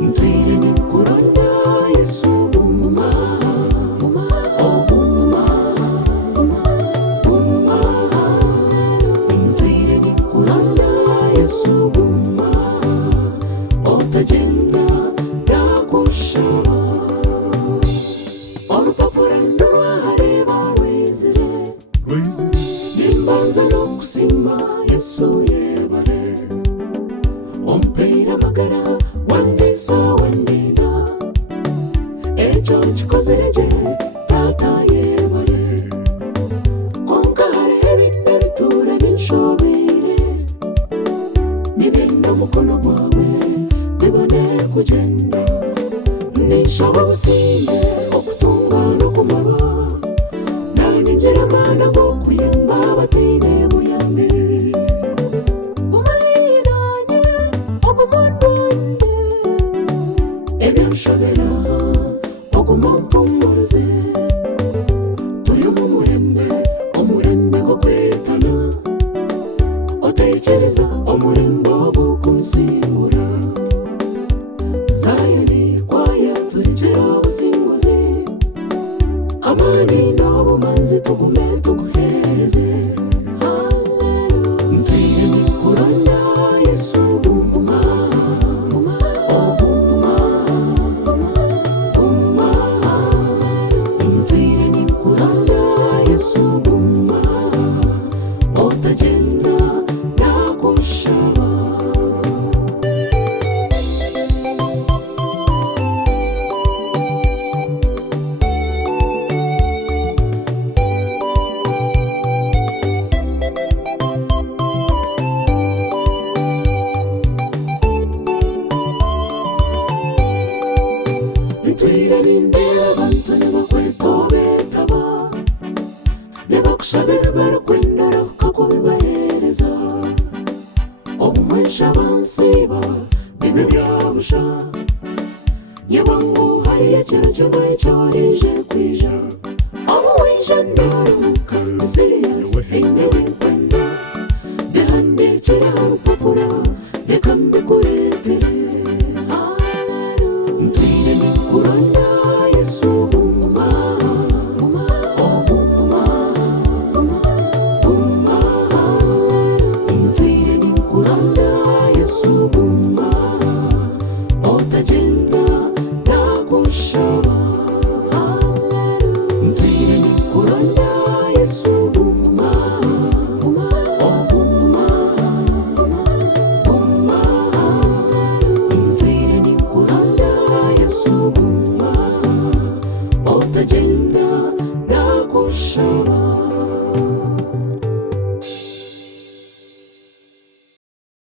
Ntwire nikurona Yesu guma, oh guma, guma. Ntwire nikurona Yesu guma, otagenda ndagushaba. Orupapuro ndarwareba rwizire, nimbanza no kusimba Yesu yebare. Ompeira magara wandisa wandina, echo chikozereje tata yebare. Konka harebe biture binshobere, nibenda mukono gwawe bibone kugenda. Nishaba businde okutunga no kumara, nanjye mana go kuyemba batine buyambe. Ebyanshabera ogumompumuruze, tuyumu omurembe go kwetana, otekereza omurembe ogukunsingura. Zayoni kwaya turijera obusinguzi, amani n'obumanzi tugume tuguhereze. Ntwire nikurona Yesu guma, oh guma, guma. Ntwire nikurona Yesu guma, otagenda ndagushaba. Ntwire nindeba abantu nebakwetobetaba, nebakushabira barakwendera kakubibahereza. Obumwesha bansiba bibe byabusha, nyebangu hariya kiro kimwe cyorije kwija. Obuwija ndaruhuka ndi serious ende binkwenda, bihandikira harupapura reka mbikuretere. Ntwire nikurona Yesu guma, oh guma, guma. Ntwire nikurona Yesu guma.